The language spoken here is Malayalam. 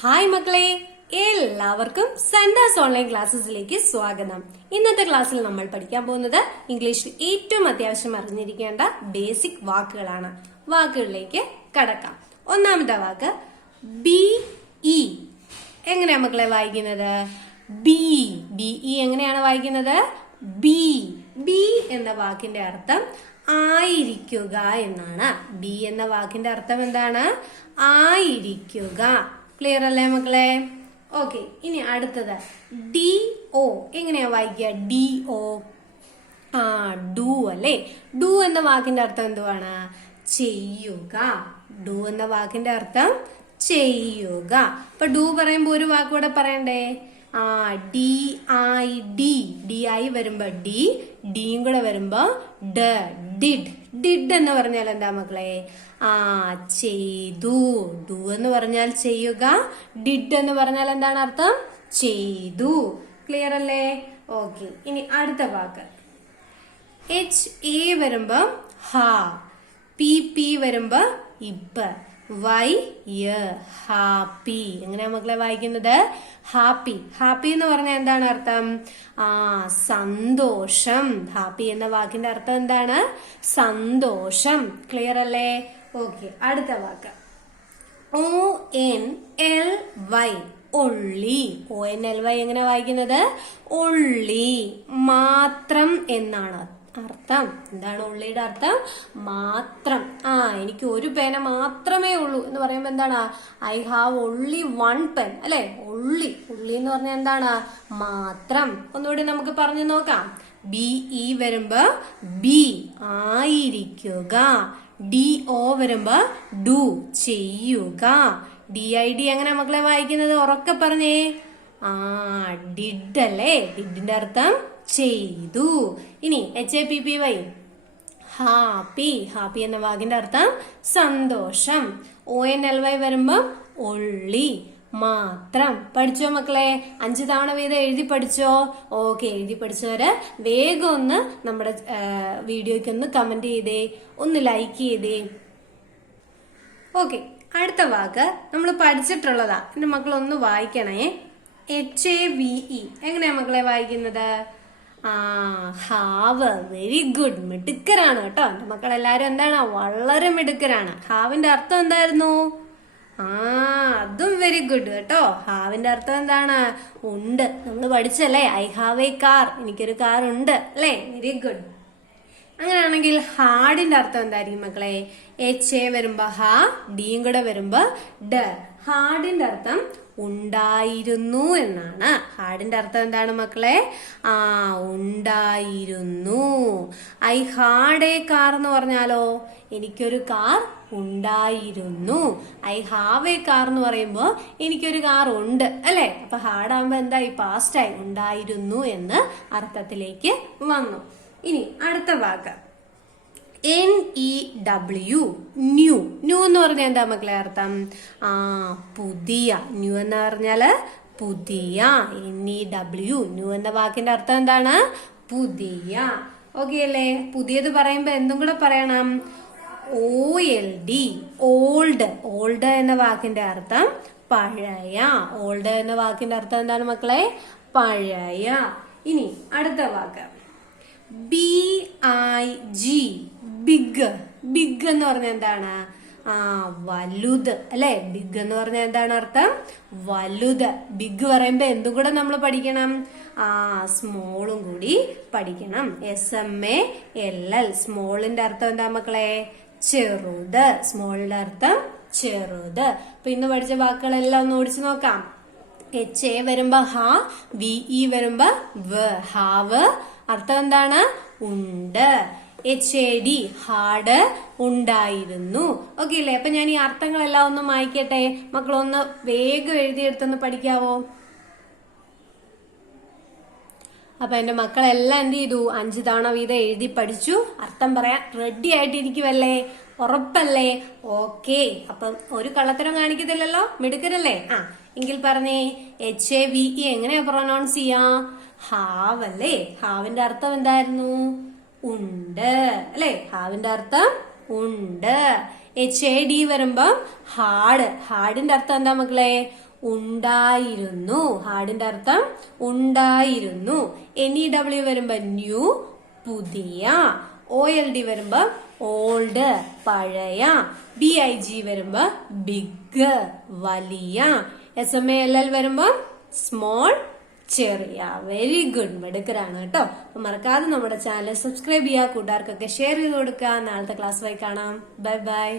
ഹായ് മക്കളെ, എല്ലാവർക്കും സെന്റേഴ്സ് ഓൺലൈൻ ക്ലാസ്സസിലേക്ക് സ്വാഗതം. ഇന്നത്തെ ക്ലാസ്സിൽ നമ്മൾ പഠിക്കാൻ പോകുന്നത് ഇംഗ്ലീഷിൽ ഏറ്റവും അത്യാവശ്യം അറിഞ്ഞിരിക്കേണ്ട ബേസിക് വാക്കുകളാണ്. വാക്കുകളിലേക്ക് കടക്കാം. ഒന്നാമത്തെ വാക്ക് ബി ഇ. എങ്ങനെയാ മക്കളെ വായിക്കുന്നത്? ബി. ബി ഇ എങ്ങനെയാണ് വായിക്കുന്നത്? ബി. ബി എന്ന വാക്കിന്റെ അർത്ഥം ആയിരിക്കുക എന്നാണ്. ബി എന്ന വാക്കിന്റെ അർത്ഥം എന്താണ്? ആയിരിക്കുക. ക്ലിയർ അല്ലേ മക്കളെ? ഓക്കെ, ഇനി അടുത്തത് ഡി ഒ. എങ്ങനെയാ വായിക്കുക? D O. ഡു അല്ലേ? ഡു എന്ന വാക്കിന്റെ അർത്ഥം എന്തുവാണ്? ചെയ്യുക. ഡു എന്ന വാക്കിന്റെ അർത്ഥം ചെയ്യുക. അപ്പൊ ഡു പറയുമ്പോ ഒരു വാക്കൂടെ പറയണ്ടേ? D I D. D I വരുമ്പോ ഡി, ഡിയും കൂടെ വരുമ്പോ ഡ. ഡിഡ്. ഡിഡ് എന്ന് പറഞ്ഞാൽ എന്താ മക്കളെ? ചെയ്തു. ഡു എന്ന് പറഞ്ഞാൽ ചെയ്യുക, ഡിഡ് എന്ന് പറഞ്ഞാൽ എന്താണ് അർത്ഥം? ചെയ്തു. ക്ലിയർ അല്ലേ? ഓക്കെ, ഇനി അടുത്ത വാക്ക് എച്ച് എ വരുമ്പോ ഹാ, പി പി വരുമ്പോ ഇപ്പ്, വൈ യ, ഹാപ്പി. എങ്ങനെയാ മക്കളെ വായിക്കുന്നത്? ഹാപ്പി. ഹാപ്പി എന്ന് പറഞ്ഞാൽ എന്താണ് അർത്ഥം? സന്തോഷം. ഹാപ്പി എന്ന വാക്കിന്റെ അർത്ഥം എന്താണ്? സന്തോഷം. ക്ലിയർ അല്ലേ? ഓക്കെ, അടുത്ത വാക്ക് O N L Y. Only. O N L Y എങ്ങനെ വായിക്കുന്നത്? ഒള്ളി. മാത്രം എന്നാണ് അർത്ഥം. എന്താണ് ഉള്ളിയുടെ അർത്ഥം? മാത്രം. എനിക്ക് ഒരു പേന മാത്രമേ ഉള്ളൂ എന്ന് പറയുമ്പോ എന്താണ്? I have only one pen അല്ലെ? ഉള്ളി. ഉള്ളി എന്ന് പറഞ്ഞാൽ എന്താണ്? മാത്രം. ഒന്നുകൂടി നമുക്ക് പറഞ്ഞു നോക്കാം. ബി ഇ വരുമ്പോ ബി, ആയിരിക്കുക. ഡി ഒ വരുമ്പോ ഡു, ചെയ്യുക. ഡി ഐ ഡി എങ്ങനെ മക്കളെ വായിക്കുന്നത്? ഉറക്കെ പറഞ്ഞേ. ഡിഡ് അല്ലേ? ഡിഡിന്റെ അർത്ഥം ചെയ്തു. ഇനി H A P P Y, happy. Happy എന്ന വാക്കിന്റെ അർത്ഥം സന്തോഷം. ഒ എൻ എൽ വൈ വരുമ്പോ ഒള്ളി, മാത്രം. പഠിച്ചോ മക്കളെ? 5 തവണ വീതം എഴുതി പഠിച്ചോ? ഓക്കെ, എഴുതി പഠിച്ചവര് വേഗം ഒന്ന് നമ്മുടെ വീഡിയോയ്ക്ക് ഒന്ന് കമന്റ് ചെയ്തേ, ഒന്ന് ലൈക്ക് ചെയ്തേ. ഓക്കെ, അടുത്ത വാക്ക് നമ്മൾ പഠിച്ചിട്ടുള്ളതാ. എന്റെ മക്കൾ ഒന്ന് വായിക്കണേ. H A V E. എങ്ങനെയാ മക്കളെ വായിക്കുന്നത്? ഹാവ്. Very good. മിടുക്കരാണ് കേട്ടോ. എന്റെ മക്കൾ എല്ലാരും എന്താണ്? വളരെ മിടുക്കരാണ്. ഹാവിന്റെ അർത്ഥം എന്തായിരുന്നു? അതും വെരി ഗുഡ് കേട്ടോ. ഹാവിന്റെ അർത്ഥം എന്താണ്? ഉണ്ട്. നമ്മൾ പഠിച്ചല്ലേ? I have a car. എനിക്കൊരു കാർ ഉണ്ട് അല്ലേ? Very good. അങ്ങനെയാണെങ്കിൽ ഹാഡിന്റെ അർത്ഥം എന്തായിരിക്കും മക്കളെ? എച്ച് എ വരുമ്പോ ഹാ, ഡിയും കൂടെ വരുമ്പോ ഡ. ഹാഡിന്റെ അർത്ഥം ഉണ്ടായിരുന്നു എന്നാണ്. ഹാഡിന്റെ അർത്ഥം എന്താണ് മക്കളെ? ഉണ്ടായിരുന്നു. ഐ ഹാഡ് എ കാർ എന്ന് പറഞ്ഞാലോ? എനിക്കൊരു കാർ ഉണ്ടായിരുന്നു. ഐ ഹാവ് എ കാർ എന്ന് പറയുമ്പോ എനിക്കൊരു കാർ ഉണ്ട് അല്ലെ? അപ്പൊ ഹാഡ് ആകുമ്പോ എന്തായി? പാസ്റ്റ് ആയി. ഉണ്ടായിരുന്നു എന്ന് അർത്ഥത്തിലേക്ക് വന്നു. ഇനി അടുത്ത വാക്ക് N E W. New. New എന്ന് പറഞ്ഞാൽ എന്താ മക്കളെ അർത്ഥം? പുതിയ. ന്യൂ എന്ന് പറഞ്ഞാല് പുതിയ. N E W. ന്യൂ എന്ന വാക്കിന്റെ അർത്ഥം എന്താണ്? പുതിയ. ഓക്കെ അല്ലേ? പുതിയത് പറയുമ്പോ എന്തും കൂടെ പറയണം. O L D. Old. Old എന്ന വാക്കിന്റെ അർത്ഥം പഴയ. ഓൾഡ് എന്ന വാക്കിന്റെ അർത്ഥം എന്താണ് മക്കളെ? പഴയ. ഇനി അടുത്ത വാക്ക് B I G. Big. Big എന്ന് പറഞ്ഞാൽ എന്താണ്? വലുത് അല്ലെ? ബിഗ് എന്ന് പറഞ്ഞാൽ എന്താണ് അർത്ഥം? വലുത്. ബിഗ് പറയുമ്പോ എന്തും കൂടെ നമ്മൾ പഠിക്കണം? സ്മോളും കൂടി പഠിക്കണം. SMALL. സ്മോളിന്റെ അർത്ഥം എന്താ മക്കളെ? ചെറുത്. സ്മോളിന്റെ അർത്ഥം ചെറുത്. അപ്പൊ ഇന്ന് പഠിച്ച വാക്കുകളെല്ലാം ഒന്ന് ഓടിച്ചു നോക്കാം. എച്ച് എ വരുമ്പോ ഹാ, വി ഇ വരുമ്പോ വ. ഹാവ് അർത്ഥം എന്താണ്? ഉണ്ട്. എച്ച് എ ഡി, ഹാഡ്, ഉണ്ടായിരുന്നു. ഓക്കെ അല്ലേ? അപ്പൊ ഞാൻ ഈ അർത്ഥങ്ങളെല്ലാം ഒന്ന് മായ്ക്കട്ടെ. മക്കളൊന്ന് വേഗം എഴുതിയെടുത്തൊന്ന് പഠിക്കാവോ? അപ്പൊ എന്റെ മക്കളെല്ലാം എന്ത് ചെയ്തു? 5 തവണ വീതം എഴുതി പഠിച്ചു. അർത്ഥം പറയാൻ റെഡി ആയിട്ടിരിക്കുവല്ലേ? ഉറപ്പല്ലേ? ഓക്കെ. അപ്പം ഒരു കള്ളത്തരം കാണിക്കത്തില്ലല്ലോ? മിടുക്കരല്ലേ? എങ്കിൽ പറഞ്ഞേ, എച്ച് എ വി ഇ എങ്ങനെയാ പ്രൊനൗൺസ് ചെയ്യാ? ഹാവ് അല്ലേ? ഹാവിന്റെ അർത്ഥം എന്തായിരുന്നു? ഉണ്ട് അല്ലെ? ഹാവിന്റെ അർത്ഥം ഉണ്ട്. എച്ച് എ ഡി വരുമ്പം ഹാഡ്. ഹാഡിന്റെ അർത്ഥം എന്താ മക്കളെ? ഉണ്ടായിരുന്നു. ഹാഡിന്റെ അർത്ഥം ഉണ്ടായിരുന്നു. NEW വരുമ്പോ ന്യൂ, പുതിയ. OLD വരുമ്പോ ഓൾഡ്, പഴയ. BIG വരുമ്പോ ബിഗ്, വലിയ. SMALL വരുമ്പോ സ്മോൾ, ചെറിയ. വെരി ഗുഡ്, മിടുക്കരാണ് കേട്ടോ. അപ്പൊ മറക്കാതെ നമ്മുടെ ചാനൽ സബ്സ്ക്രൈബ് ചെയ്യുക, കൂട്ടുകാർക്കൊക്കെ ഷെയർ ചെയ്ത് കൊടുക്കുക. നാളത്തെ ക്ലാസ്സുമായി കാണാം. Bye bye.